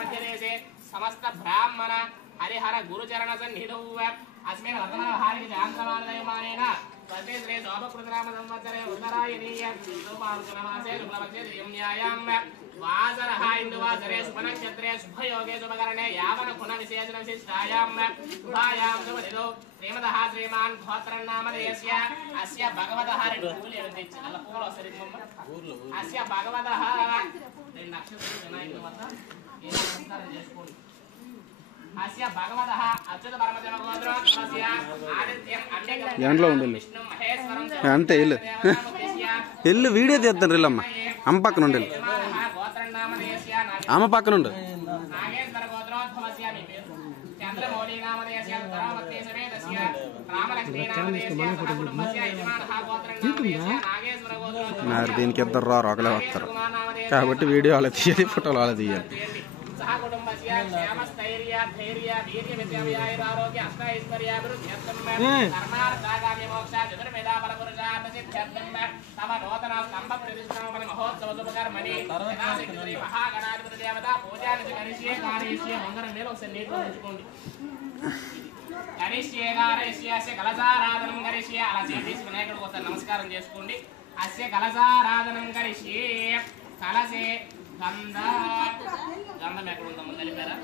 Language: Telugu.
मध्यदेशे समस्त ब्राह्मण हरिहर गुरुचरण सन्निधौ अस्मिन् वर्तमानभागे चान्द्रमानदयमानेन तस्मै श्री शोभकृतनाम संवत्सरे उत्तरायणीय शुक्लमासे शुक्लपक्षे द्वितीयायां वासरः इन्दुवासरे शुभनक्षत्रे शुभयोगे शुभकरणे यावन गुणविशेषण विशिष्टायां शुभायां शुभदिनौ श्रीमदः श्रीमान् गोत्रनामधेयस्य अस्य भगवतः अस्य भगवतः नक्षत्र अस्य भगवतः अच्युत परमदेव गोत्रोत्तमस्य आदित्यं अंडे विष्णु महेश्वरं अंते इल्लु वीडियो తీస్తాను రిల్లమ్మ అమ్మ పక్కన ఉండు गोत्रनामधेयस्य అమ్మ పక్కన ఉండు नागेश्वर गोत्रोद्भवस्य चंद्रमौली नामधेयस्य धर्मवत्ते समेतस्य रामलक्ष्मी नामधेयस्य कुटुंबस्य यजमानः गोत्रनामधेयस्य नागेश्वर गोत्रोद्भवस्य మరి దీనికి ఇద్దరు రారు ఒకలే వస్తారు కాబట్టి వీడియో అలా తీయాలి ఫోటోలు అలా తీయాలి सह कुटुंबस्य क्षेमस्थैर्य धैर्य वीर्य विद्यारोग्य अष्टैश्वर्याभिवृद्ध्यर्थं धर्मार्थागामि मोक्ष चतुर्वेदा परपुरुषार्थ सिद्ध्यर्थं तव नूतन स्तंभ प्रतिष्ठापन महोत्सव शुभकर्मणि श्री महागणाधिपति देवता पूजानि करिष्ये कार्यस्य मंगल मेलो से नीट ఉంచుకోండి करिष्ये कार्यस्य कलशाराधनं करिष्ये అలా చేసి వినాయకుడికి ఒకసారి నమస్కారం చేసుకోండి అస్య కలశారాధనం కరిష్యే కలశే గంధం ఎక్కడ ఉందమ్మా తెలిపారా